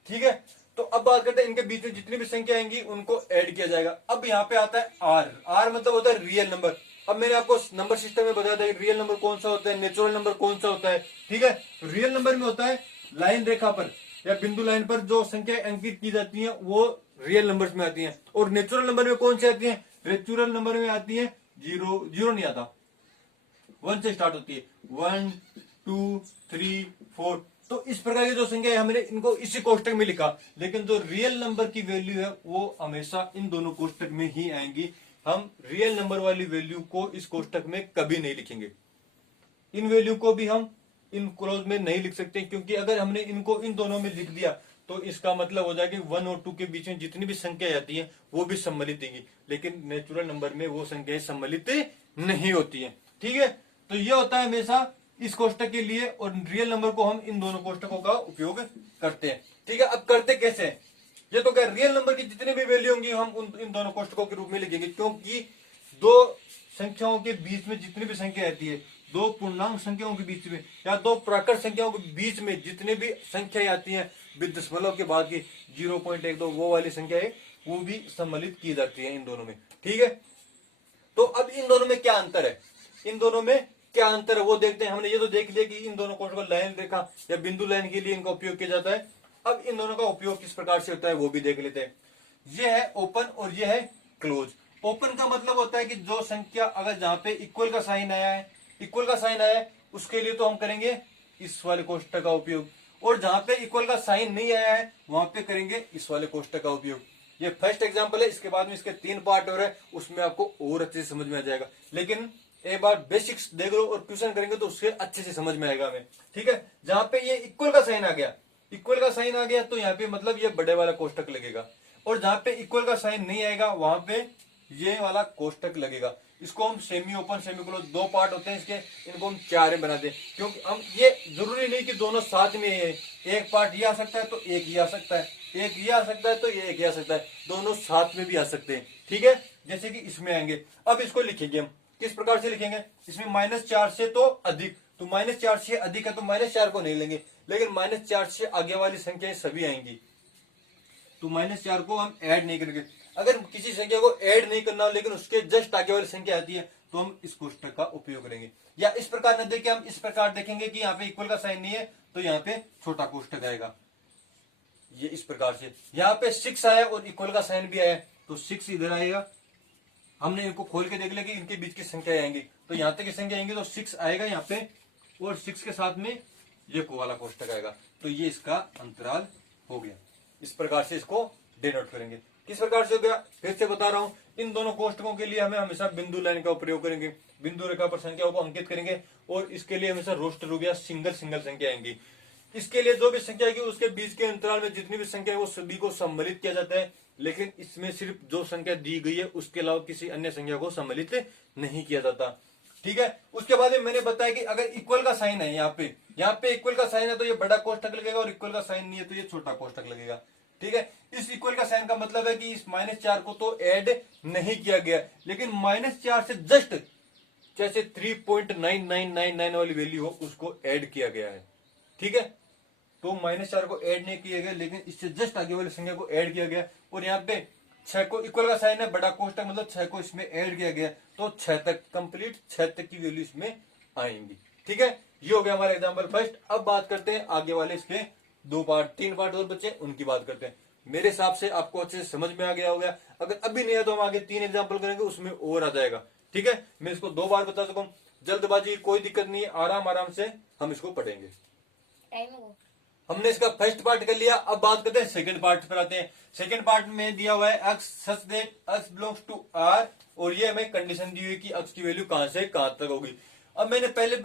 ठीक है, तो अब बात करते हैं इनके बीच में जितनी भी संख्या आएंगी उनको ऐड किया जाएगा। अब यहाँ पे आता है आर, आर मतलब होता है रियल नंबर। अब मैंने आपको नंबर सिस्टम में बताया था रियल नंबर कौन सा होता है, नेचुरल नंबर कौन सा होता है। ठीक है, रियल नंबर में होता है लाइन रेखा पर या बिंदु लाइन पर जो संख्या अंकित की जाती है वो रियल नंबर्स में आती हैं। और नेचुरल नंबर में कौन सी आती है, नेचुरल नंबर में आती है 0, 0 नहीं आता, 1 से स्टार्ट होती है, 1 2 3 4। तो इस प्रकार की जो संख्या है हमने इनको इसी कोष्टक में लिखा, लेकिन जो रियल नंबर की वैल्यू है वो हमेशा इन दोनों कोष्टक में ही आएंगी। हम रियल नंबर वाली वैल्यू को इस कोष्टक में कभी नहीं लिखेंगे। इन वैल्यू को भी हम इन क्लोज में नहीं लिख सकते, क्योंकि अगर हमने इनको इन दोनों में लिख दिया तो इसका मतलब हो जाएगा 1 और 2 के बीच में जितनी भी संख्या आती है वो भी सम्मिलित होगी, लेकिन नेचुरल नंबर में वो संख्याएं सम्मिलित नहीं होती है। ठीक है, तो ये होता है हमेशा इस कोष्टक के लिए, और रियल नंबर को हम इन दोनों कोष्टकों का उपयोग करते हैं। ठीक है, अब करते कैसे हैं? ये तो क्या रियल नंबर की जितनी भी वैल्यू होंगी हम इन दोनों कोष्टकों के रूप में लिखेंगे, क्योंकि दो संख्याओं के बीच में जितनी भी संख्या आती है, दो पूर्णांक संख्याओं के बीच में या दो प्राकृत संख्याओं के बीच में जितने भी संख्याएं आती हैं दशमलव के बाद की 0.12 वो वाली संख्या है वो भी सम्मिलित की जाती है इन दोनों में। ठीक है, तो अब इन दोनों में क्या अंतर है, इन दोनों में क्या अंतर है वो देखते हैं। हमने ये तो देख लिया कि इन दोनों कोष्टकों लाइन रेखा या बिंदु लाइन के लिए इनका उपयोग किया जाता है। अब इन दोनों का उपयोग किस प्रकार से होता है वो भी देख लेते हैं। ये है ओपन और ये है क्लोज। ओपन का मतलब होता है कि जो संख्या अगर जहां पे इक्वल का साइन आया है, इक्वल का साइन आया है उसके लिए तो हम करेंगे इस वाले कोष्टक का उपयोग, और जहां पे इक्वल का साइन नहीं आया है वहां पे करेंगे इस वाले कोष्टक का उपयोग। ये फर्स्ट एग्जांपल है, इसके बाद में इसके 3 पार्ट और है, उसमें आपको और अच्छे से समझ में आ जाएगा। लेकिन एक बार बेसिक्स देख लो और ट्यूशन करेंगे तो उससे अच्छे से समझ में आएगा हमें। ठीक है, जहां पे ये इक्वल का साइन आ गया, इक्वल का साइन आ गया तो यहाँ पे मतलब ये बड़े वाला कोष्टक लगेगा, और जहां पे इक्वल का साइन नहीं आएगा वहां पे ये वाला कोष्टक लगेगा। इसको हम semi open semi close 2 part होते हैं इसके, इनको हम 4 बना दें, क्योंकि हम ये जरूरी नहीं कि दोनों साथ में है, एक पार्ट ये आ सकता है तो एक ये आ सकता है, एक ये आ सकता है तो ये एक ये आ सकता है, दोनों साथ में भी आ सकते हैं। ठीक है, जैसे कि इसमें आएंगे। अब इसको लिखेंगे हम किस प्रकार से लिखेंगे, इसमें -4 से तो अधिक, तो -4 से अधिक है तो -4 को नहीं लेंगे, लेकिन -4 से आगे वाली संख्याएं सभी आएंगी, तो -4 को हम ऐड नहीं करेंगे। अगर किसी संख्या को ऐड नहीं करना हो लेकिन उसके जस्ट आगे वाली संख्या आती है तो हम इस कोष्टक का उपयोग करेंगे। या इस प्रकार न देखें, हम इस प्रकार देखेंगे कि यहाँ पे इक्वल का साइन नहीं है तो यहाँ पे छोटा कोष्टक आएगा। ये इस प्रकार से यहाँ पे 6 आया और इक्वल का साइन भी आया तो 6 इधर आएगा। हमने इनको खोल के देख लिया कि इनके बीच की संख्या आएंगी, तो यहाँ तक की संख्या आएंगी तो 6 आएगा यहाँ पे, और 6 के साथ में ये को वाला कोष्टक आएगा। तो ये इसका अंतराल हो गया। इस प्रकार से इसको डिनोट करेंगे। किस प्रकार से हो गया, फिर से बता रहा हूं, इन दोनों कोष्टकों के लिए हमें हमेशा बिंदु लाइन का प्रयोग करेंगे, बिंदु रेखा पर संख्याओं को अंकित करेंगे, और इसके लिए हमेशा रोस्टर हो गया, सिंगल सिंगल संख्या आएंगी। इसके लिए जो भी संख्या आएगी उसके बीच के अंतराल में जितनी भी संख्या है वो सभी को सम्मिलित किया जाता है, लेकिन इसमें सिर्फ जो संख्या दी गई है उसके अलावा किसी अन्य संख्या को सम्मिलित नहीं किया जाता। ठीक है। उसके बाद में मैंने बताया कि अगर इक्वल का साइन है यहाँ पे इक्वल का साइन है तो ये बड़ा कोष्टक लगेगा, और इक्वल का साइन नहीं है तो ये छोटा कोष्टक लगेगा। ठीक है। इस इक्वल का साइन का मतलब है कि इस -4 को तो ऐड नहीं किया गया, लेकिन -4 से जस्ट जैसे 3.9999 वाली वैल्यू हो उसको ऐड किया गया है। ठीक है। तो -4 को ऐड नहीं किया गया, लेकिन इससे जस्ट आगे वाली संख्या को ऐड किया गया, और यहाँ पे 6 को इक्वल का साइन है, बड़ा कोष्टक मतलब 6 को इसमें ऐड किया गया, तो 6 तक कंप्लीट 6 तक की वैल्यू इसमें आएंगी। ठीक है। ये हो गया हमारा एग्जांपल फर्स्ट। अब बात करते हैं आगे वाले इसके 3 पार्ट और बचे, उनकी बात करते हैं। मेरे हिसाब से आपको अच्छे से समझ में आ गया होगा। अगर अभी नहीं है तो हम आगे 3 एग्जाम्पल करेंगे, उसमें और आ जाएगा। ठीक है। मैं इसको 2 बार बता सकूं, जल्दबाजी कोई दिक्कत नहीं है, आराम आराम से हम इसको पढ़ेंगे। हमने इसका फर्स्ट पार्ट कर लिया। अब बात करते हैं सेकंड पार्ट पर आते हैं। सेकंड पार्ट में दिया हुआ है x such that x belongs to r, और ये हमें कंडीशन दी हुई कि x की वैल्यू कहां से कहां तक होगी। अब मैंने पहले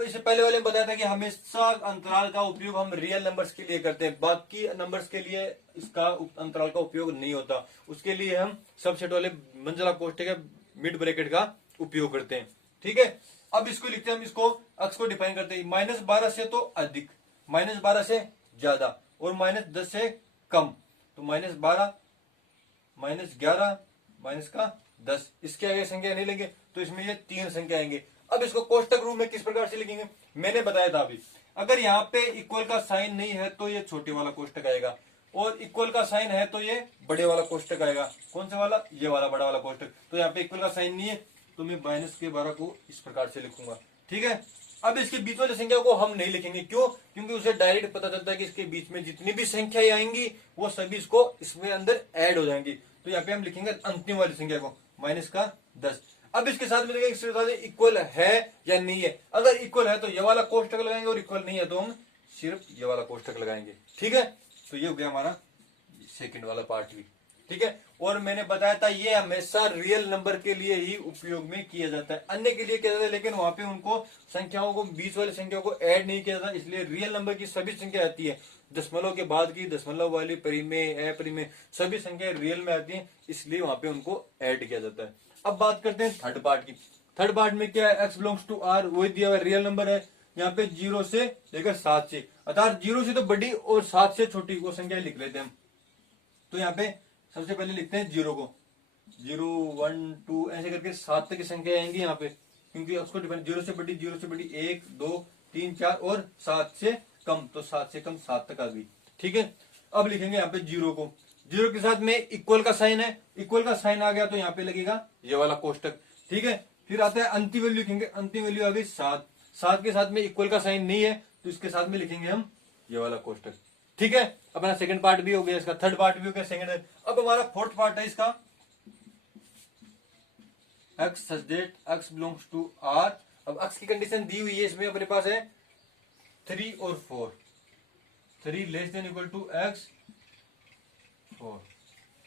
वाले में बताया था कि हमेशा अंतराल का उपयोग हम रियल नंबर्स के लिए करते हैं, बाकी नंबर्स के लिए इसका अंतराल का उपयोग नहीं होता। उसके लिए हम सबसेट वाले मंझला कोष्टक या मिड ब्रैकेट का उपयोग करते हैं। ठीक है। अब इसको लिखते हैं, हम इसको x को डिफाइन करते हैं -12 से तो अधिक, -12 से ज्यादा, और -10 से कम। तो -12, -11, -10, इसके आगे संख्या नहीं लेंगे तो इसमें ये 3 संख्या आएंगे। अब इसको कोष्टक रूप में किस प्रकार से लिखेंगे, मैंने बताया था अभी। अगर यहाँ पे इक्वल का साइन नहीं है तो ये छोटे वाला कोष्टक आएगा, और इक्वल का साइन है तो ये बड़े वाला कोष्टक आएगा। कौन सा वाला, ये वाला बड़ा वाला कोष्टक। तो यहाँ पे इक्वल का साइन नहीं है तो मैं -12 को इस प्रकार से लिखूंगा। ठीक है। अब इसके बीच वाली संख्या को हम नहीं लिखेंगे, क्यों, क्योंकि उसे डायरेक्ट पता चलता है कि इसके बीच में जितनी भी संख्याएं आएंगी वो सभी इसको इसमें अंदर ऐड हो जाएंगी। तो यहाँ पे हम लिखेंगे अंतिम वाली संख्या को -10। अब इसके साथ में इसके साथ इक्वल है या नहीं है। अगर इक्वल है तो ये वाला कोष्टक लगाएंगे, और इक्वल नहीं है तो हम सिर्फ ये वाला कोष्टक लगाएंगे। ठीक है। तो ये हो गया हमारा सेकंड वाला पार्ट भी। ठीक है। और मैंने बताया था ये हमेशा रियल नंबर के लिए ही उपयोग में किया जाता है, अन्य के लिए किया जाता है, लेकिन वहां पे उनको संख्याओं को बीच वाली संख्याओं को ऐड नहीं किया जाता। इसलिए रियल नंबर की सभी संख्या आती है, दशमलव के बाद की, दशमलव वाली, परिमेय, अपरिमेय, सभी संख्याएं रियल में आती है, इसलिए वहां पे उनको ऐड किया जाता है। अब बात करते हैं थर्ड पार्ट की। थर्ड पार्ट में क्या है, x बिलोंग्स टू r, वही दिया हुआ रियल नंबर है। यहाँ पे 0 से लेकर 7 से, अर्थात 0 से तो बड़ी और 7 से छोटी को संख्या लिख लेते हैं हम। तो यहाँ पे सबसे पहले लिखते हैं 0 को, 0, 1, 2 ऐसे करके 7 तक की संख्या आएंगी यहाँ पे, क्योंकि उसको डिपेंड 0 से बड़ी 1, 2, 3, 4 और 7 से कम, तो 7 से कम 7 तक आ गई। ठीक है। अब लिखेंगे यहाँ पे 0 को, 0 के साथ में इक्वल का साइन है, इक्वल का साइन आ गया तो यहाँ पे लगेगा ये वाला कोष्टक। ठीक है। फिर आता है अंतिम वैल्यू, लिखेंगे अंतिम वैल्यू आ गई 7, 7 के साथ में इक्वल का साइन नहीं है तो इसके साथ में लिखेंगे हम ये वाला कोष्टक। ठीक है। अपना सेकंड पार्ट भी हो गया, इसका थर्ड पार्ट भी हो गया, सेकंड। अब हमारा फोर्थ पार्ट है इसका, x such that x belongs to r। अब x की कंडीशन दी हुई है, इसमें अपने पास है 3 और 4, 3 less than equal to x 4,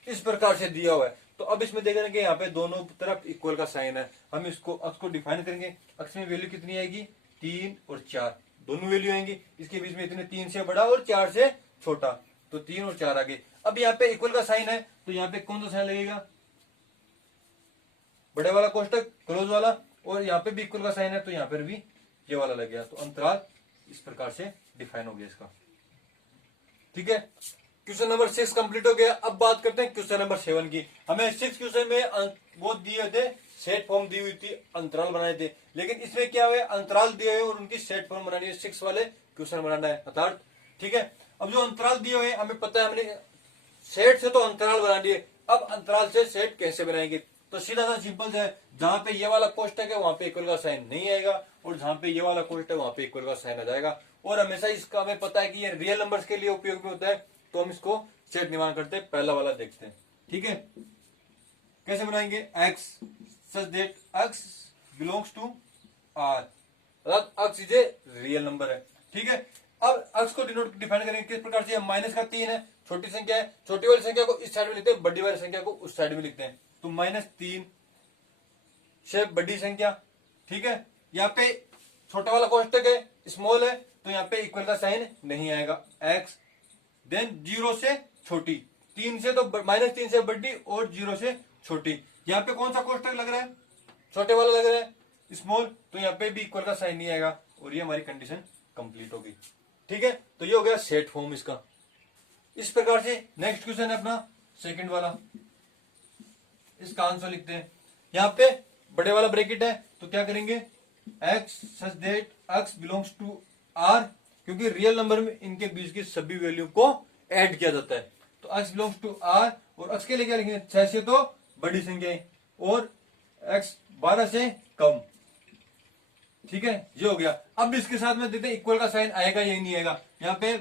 इस प्रकार से दिया हुआ है। तो अब इसमें देख रहे हैं कि यहाँ पे दोनों तरफ इक्वल का साइन है, हम इसको x को डिफाइन करेंगे। x में वैल्यू कितनी आएगी, 3 और 4, दोनों वैल्यू आएंगी। इसके बीच में इतने 3 से बड़ा और 4 से छोटा, तो 3 और 4 आगे। अब यहाँ पे इक्वल का साइन है तो यहाँ पे कौन सा साइन लगेगा, बड़े वाला कोष्टक क्लोज वाला, और यहाँ पे भी इक्वल का साइन है तो यहाँ पर भी ये वाला लग गया। तो अंतराल इस प्रकार से डिफाइन हो गया इसका। ठीक है। क्वेश्चन नंबर 6 कंप्लीट हो गया। अब बात करते हैं क्वेश्चन नंबर 7 की। हमें 6 क्वेश्चन में वो दिए थे, सेट फॉर्म दी हुई थी, अंतराल बनाए थे, लेकिन इसमें क्या हुआ, अंतराल दिए हुए और उनकी सेट फॉर्म बनानी है, 6 वाले क्वेश्चन बनाना है अर्थात। ठीक है। अब जो अंतराल दिए हुए हमें पता है, हमने सेट से तो अंतराल बना दिए, अब अंतराल से सेट कैसे बनाएंगे तो सीधा सा सिंपल है, जहां पे ये वाला कोष्टक है वहां पे इक्वल का साइन नहीं आएगा, और जहां पे ये वाला कोष्टक है वहां पे इक्वल का साइन आ जाएगा। और हमेशा इसका हमें पता है कि ये रियल नंबर्स के लिए उपयोग में होता है, तो हम इसको सेट निर्माण करते हैं। पहला वाला देखते हैं, ठीक है। कैसे बनाएंगे, x such that x belongs to R, अर्थात x is a real number है, ठीक है। अब एक्स को डिफाइन करेंगे किस प्रकार से, माइनस का 3 है, छोटी संख्या है, छोटी वाली संख्या को इस साइड में लिखते हैं, बड़ी वाली संख्या को उस साइड में लिखते हैं, तो -3 से बड़ी संख्या, ठीक है। यहाँ पे छोटा वाला कोष्टक है, स्मॉल है, तो यहाँ पे इक्वल का साइन नहीं आएगा, एक्स देन 0 से छोटी, 3 से तो -3 से बड़ी और 0 से छोटी। यहाँ पे कौन सा कोष्टक लग रहा है, छोटे वाला लग रहा है, स्मॉल, तो यहाँ पे भी इक्वल का साइन नहीं आएगा, और ये हमारी कंडीशन कंप्लीट होगी, ठीक है। तो ये हो गया सेट फॉर्म इसका। इस प्रकार से नेक्स्ट क्वेश्चन है अपना सेकंड वाला, इसका आंसर लिखते हैं। यहाँ पे बड़े वाला ब्रैकेट है, तो क्या करेंगे, x such that x belongs to R, क्योंकि रियल नंबर में इनके बीच की सभी वैल्यू को ऐड किया जाता है, तो एक्स बिलोंग्स टू आर, और एक्स के लिए क्या लिखेंगे, 6 से तो बड़ी संख्या है, और एक्स 12 से कम, ठीक है। ये हो गया। अब इसके साथ में देते हैं इक्वल का साइन आएगा या नहीं आएगा, यहाँ पे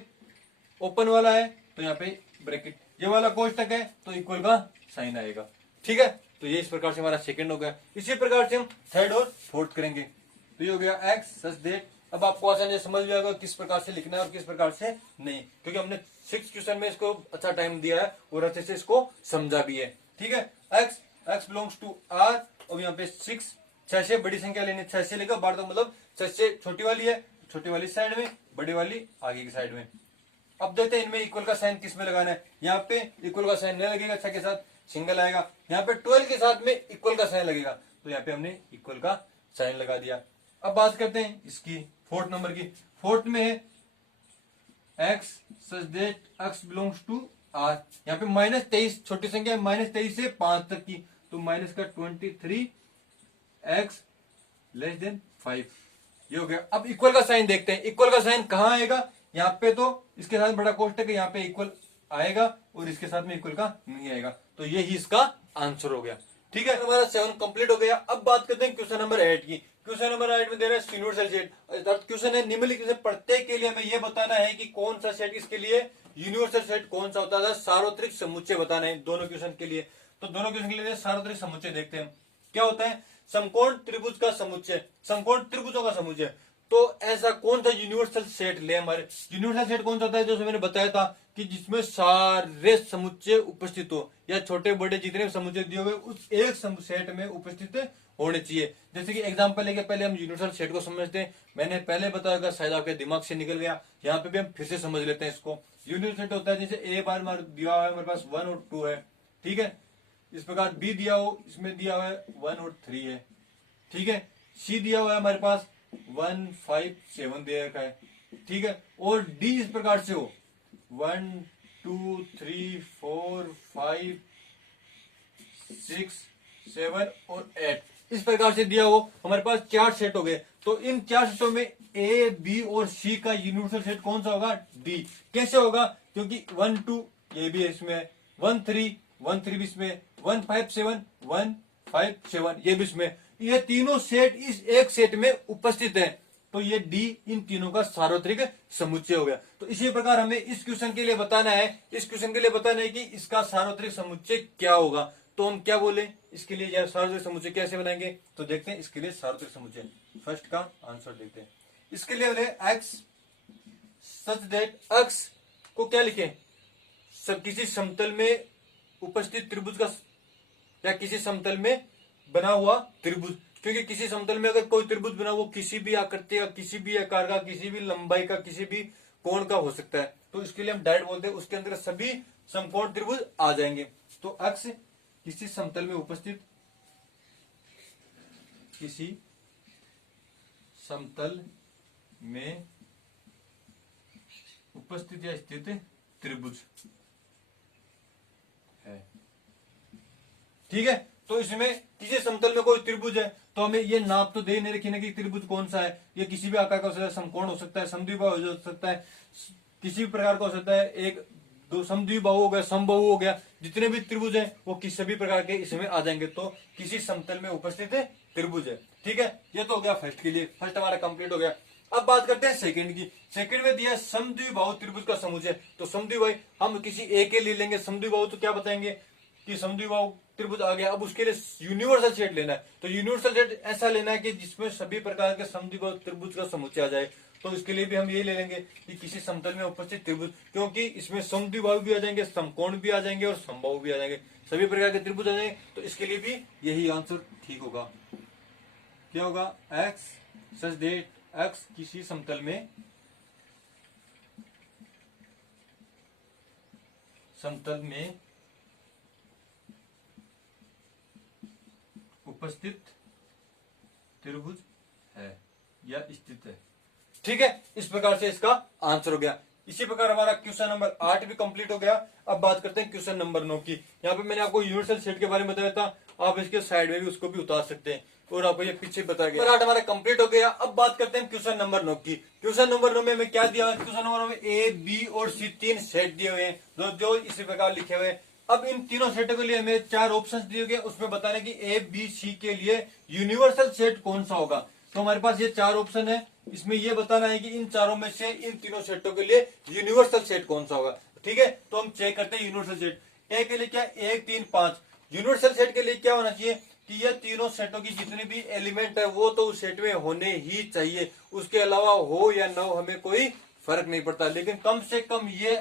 ओपन वाला है तो यहाँ पे ब्रैकेट, ये वाला कोष्टक है तो इक्वल का साइन आएगा, ठीक है। तो ये इस प्रकार से हमारा सेकंड हो गया। इसी प्रकार से हम थर्ड और फोर्थ करेंगे, तो ये हो गया एक्स सच दैट। अब आपको आसानी से समझ में आएगा किस प्रकार से लिखना है और किस प्रकार से नहीं, क्योंकि हमने 6 क्वेश्चन में इसको अच्छा टाइम दिया है और अच्छे से इसको समझा भी है, ठीक है। एक्स बिलोंग्स टू आर, और यहाँ पे 6 से बड़ी संख्या लेनी, 6 से लेकर 12 तक, मतलब 6 से छोटी वाली है, छोटी वाली साइड में, बड़ी वाली आगे की साइड में। अब देखते हैं इनमें इक्वल का साइन किस में लगाना है। यहाँ पे इक्वल का साइन नहीं लगेगा, 6 के साथ सिंगल आएगा, यहाँ पे 12 के साथ में इक्वल का साइन लगेगा, तो यहाँ पे हमने इक्वल का साइन लगा दिया। अब बात करते हैं इसकी फोर्थ नंबर की। फोर्थ में है x such that x belongs to R, यहाँ पे -23 छोटी संख्या है, -23 से 5 तक की, तो माइनस का 23 एक्स लेस देन 5, ये हो गया। अब इक्वल का साइन देखते हैं, इक्वल का साइन कहाँ आएगा, यहाँ पे तो इसके साथ बड़ा कोष्टक है, यहाँ पे इक्वल आएगा, और इसके साथ में इक्वल का नहीं आएगा, तो ये ही इसका आंसर हो गया, ठीक है। हमारा 7 कंप्लीट हो गया। अब बात करते हैं क्वेश्चन नंबर 8 की। क्वेश्चन नंबर 8 में दे रहा है यूनिवर्सल सेट, क्वेश्चन है निम्नलिखित में प्रत्येक के लिए हमें यह बताना है कि कौन सा सेट इसके लिए यूनिवर्सल सेट कौन सा होता है, सार्वत्रिक समुच्चय बताना है दोनों क्वेश्चन के लिए। तो दोनों क्वेश्चन के लिए सार्वत्रिक समुच्चय देखते हैं क्या होता है। समकोण त्रिभुज का समुच्चय, समकोण त्रिभुजों का समुच्चय, तो ऐसा कौन सा यूनिवर्सल सेट ले हमारे। यूनिवर्सल सेट कौन सा होता है, जो मैंने बताया था कि जिसमें सारे समुच्चय उपस्थित हो, या छोटे बड़े जितने समुच्चय दिए हुए उस एक सेट में उपस्थित होने चाहिए। जैसे कि एग्जांपल लेके पहले हम यूनिवर्सल सेट को समझते हैं, मैंने पहले बताया, शायद आपके दिमाग से निकल गया, यहाँ पे भी हम फिर से समझ लेते हैं इसको। यूनिवर्सल सेट होता है जैसे ए बार दिया हुआ है हमारे पास 1 और 2 है, ठीक है। इस प्रकार बी दिया हो, इसमें दिया हुआ है 1 और 3 है, ठीक है। सी दिया हुआ है हमारे पास 1 5 7 दे रखा है, ठीक है। और डी इस प्रकार से हो 1 2 3 4 5 6 7 और 8 इस प्रकार से दिया हो, हमारे पास 4 सेट हो गए। तो इन 4 सेटों में ए बी और सी का यूनिवर्सल सेट कौन सा होगा, डी। कैसे होगा, क्योंकि 1 2 ये भी इसमें, 1 3 भी इसमें, 1 5 7 1 5 7 ये भी इसमें, ये तीनों सेट इस एक सेट में उपस्थित है, तो ये डी इन तीनों का सार्वत्रिक समुच्चय हो गया। तो इसी प्रकार हमें इस क्वेश्चन के लिए बताना है, इस क्वेश्चन के लिए बताना है कि इसका सार्वत्रिक समुच्चय क्या होगा। तो हम क्या बोले इसके लिए, यार सार्वत्रिक समुच्चय कैसे बनाएंगे, तो देखते हैं इसके लिए सार्वत्रिक समुच्चय फर्स्ट का आंसर देखते हैं। इसके लिए बोले एक्स सच दैट एक्स को क्या लिखें, सब किसी समतल में उपस्थित त्रिभुज का, या किसी समतल में बना हुआ त्रिभुज, क्योंकि किसी समतल में अगर कोई त्रिभुज बना वो किसी भी आकृति का, किसी भी आकार का, किसी भी लंबाई का, किसी भी कोण का हो सकता है, तो इसके लिए हम डायरेक्ट बोलते हैं उसके अंदर सभी समकोण त्रिभुज आ जाएंगे। तो एक्स किसी समतल में उपस्थित, किसी समतल में उपस्थित या स्थित त्रिभुज है, ठीक है। तो इसमें किसी समतल में कोई त्रिभुज है, तो हमें ये नाप तो दे नहीं रखी ना कि त्रिभुज कौन सा है, ये किसी भी आकार का हो सकता है, समकोण हो सकता है, समद्विबाहु हो सकता है, किसी भी प्रकार का हो सकता है, एक तो समद्विबाहु हो गया, समबाहु हो गया, जितने भी त्रिभुज हैं वो किसी सभी प्रकार के इसमें आ जाएंगे, तो किसी समतल में उपस्थित है त्रिभुज है। ठीक है, ये तो हो गया फर्स्ट के लिए, फर्स्ट हमारा कंप्लीट हो गया। अब बात करते हैं सेकंड की। सेकंड में दिया समद्विबाहु त्रिभुज का समुच्चय, तो समद्विबाहु हम किसी एक के लिए लेंगे समद्विबाहु, तो क्या बताएंगे कि समद्विबाहु त्रिभुज आ गया। अब उसके लिए यूनिवर्सल सेट लेना है, तो यूनिवर्सल सेट ऐसा लेना है कि जिसमें सभी प्रकार के समद्विबाहु त्रिभुज का समुच्चय आ जाए। तो इसके लिए भी हम ये ले लेंगे कि किसी समतल में उपस्थित त्रिभुज, क्योंकि इसमें समद्विबाहु भी आ जाएंगे, समकोण भी आ जाएंगे और समबाहु भी आ जाएंगे, सभी प्रकार के त्रिभुज आ जाएंगे। तो इसके लिए भी यही आंसर ठीक होगा। क्या होगा, एक्स सच दैट एक्स किसी समतल में उपस्थित त्रिभुज है या स्थित है। ठीक है, इस प्रकार से इसका आंसर हो गया। इसी प्रकार हमारा क्वेश्चन नंबर 8 भी कंप्लीट हो गया। अब बात करते हैं क्वेश्चन नंबर 9 की। यहाँ पे मैंने आपको यूनिवर्सल सेट के बारे में बताया था, आप इसके साइड में भी उसको भी उतार सकते हैं और आपको ये पीछे बता गया। 8 हमारा कंप्लीट हो गया। अब बात करते हैं क्वेश्चन नंबर 9 की। क्वेश्चन नंबर 9 में हमें क्या दिया है, क्वेश्चन नंबर 9 में ए, बी और सी 3 सेट दिए हुए हैं जो इसी प्रकार लिखे हुए हैं। अब इन तीनों सेटों के लिए हमें 4 ऑप्शंस दिए गए, उसमें बताने की ए, बी, सी के लिए यूनिवर्सल सेट कौन सा होगा। तो हमारे पास ये 4 ऑप्शन है, इसमें ये बताना है कि इन चारों में से इन तीनों सेटों के लिए यूनिवर्सल सेट कौन सा होगा। ठीक है, तो हम चेक करते हैं यूनिवर्सल सेट। ए के लिए क्या, 1, 3, 5। यूनिवर्सल सेट के लिए क्या होना चाहिए कि ये तीनों सेटों की जितने भी एलिमेंट है वो तो उस सेट में होने ही चाहिए, उसके अलावा हो या न हो हमें कोई फर्क नहीं पड़ता, लेकिन कम से कम ये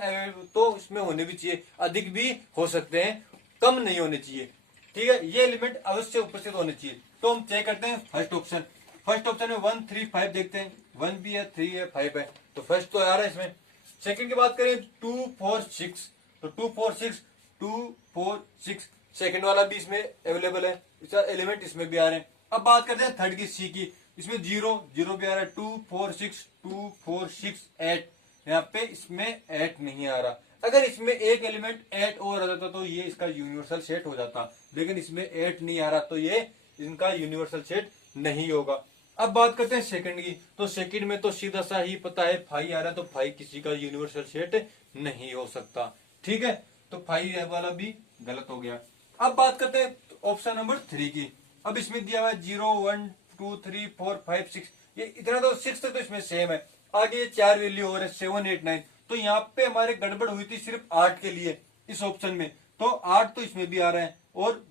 तो इसमें होने भी चाहिए, अधिक भी हो सकते हैं, कम नहीं होने चाहिए। ठीक है, ये एलिमेंट अवश्य उपस्थित होने चाहिए। तो हम चेक करते हैं फर्स्ट ऑप्शन। फर्स्ट ऑप्शन में 1, 3, 5 देखते हैं, 1 भी है, 3 है, 5 है, तो फर्स्ट तो आ रहा है इसमें। सेकंड की बात करें 2, 4, 6, तो 2, 4, 6, 2, 4, 6 सेकंड वाला भी इसमें अवेलेबल है, इसका एलिमेंट इसमें भी आ रहे हैं। अब बात करते हैं थर्ड की, सी की। इसमें 0, 0 भी आ रहा है, 2, 4, 6, 2, 4, 6, 8, यहाँ पे इसमें 8 नहीं आ रहा। अगर इसमें एक एलिमेंट 8 और आ जाता तो ये इसका यूनिवर्सल सेट हो जाता, लेकिन इसमें 8 नहीं आ रहा तो ये इनका यूनिवर्सल सेट नहीं होगा। अब बात करते हैं सेकंड की। तो सेकंड में तो सीधा सा ही पता है 5 आ रहा है, तो 5 किसी का यूनिवर्सल सेट नहीं हो सकता। ठीक है, तो 5 वाला भी गलत हो गया। अब बात करते हैं ऑप्शन नंबर 3 की। अब इसमें दिया हुआ है 0, 1, 2, 3, 4, 5, 6, ये इतना तो 6 तक तो इसमें सेम है। आगे ये 4 वैल्यू और है 7, 8, 9, तो यहाँ पे हमारे गड़बड़ हुई थी सिर्फ 8 के लिए इस ऑप्शन में, तो 8 तो इसमें भी आ रहा है, और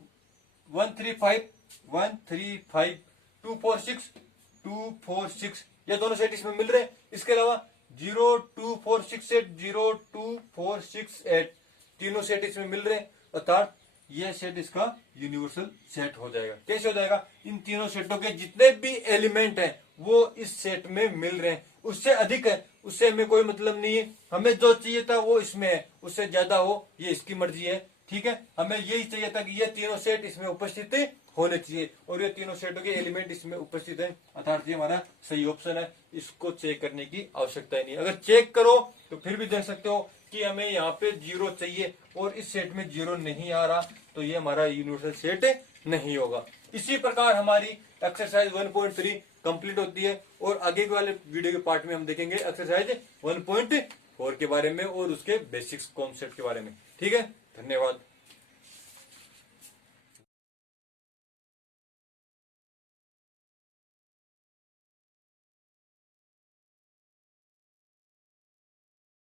1, 3, 5, 1, 3, 5, 2, 4, 6, 2, 4, 6 ये दोनों सेट इसमें मिल रहे हैं। इसके अलावा 0, 2, 4, 6, 8, 0, 2, 4, 6, 8 तीनों सेट इसमें मिल रहे हैं, अर्थात यह सेट इसका यूनिवर्सल सेट हो जाएगा। कैसे हो जाएगा, इन तीनों सेटों के जितने भी एलिमेंट हैं वो इस सेट में मिल रहे हैं, उससे अधिक है उससे हमें कोई मतलब नहीं है, हमें जो चाहिए था वो इसमें है, उससे ज्यादा हो ये इसकी मर्जी है। ठीक है, हमें यही चाहिए था कि ये तीनों सेट इसमें उपस्थित होने चाहिए, और ये तीनों सेटों के एलिमेंट इसमें उपस्थित है, अर्थात ये हमारा सही ऑप्शन है, इसको चेक करने की आवश्यकता ही नहीं। अगर चेक करो तो फिर भी देख सकते हो कि हमें यहाँ पे 0 चाहिए और इस सेट में 0 नहीं आ रहा, तो ये हमारा यूनिवर्सल सेट नहीं होगा। इसी प्रकार हमारी एक्सरसाइज 1.3 कंप्लीट होती है, और आगे के वाले वीडियो के पार्ट में हम देखेंगे एक्सरसाइज 1.4 के बारे में और उसके बेसिक्स कॉन्सेप्ट के बारे में। ठीक है, धन्यवाद।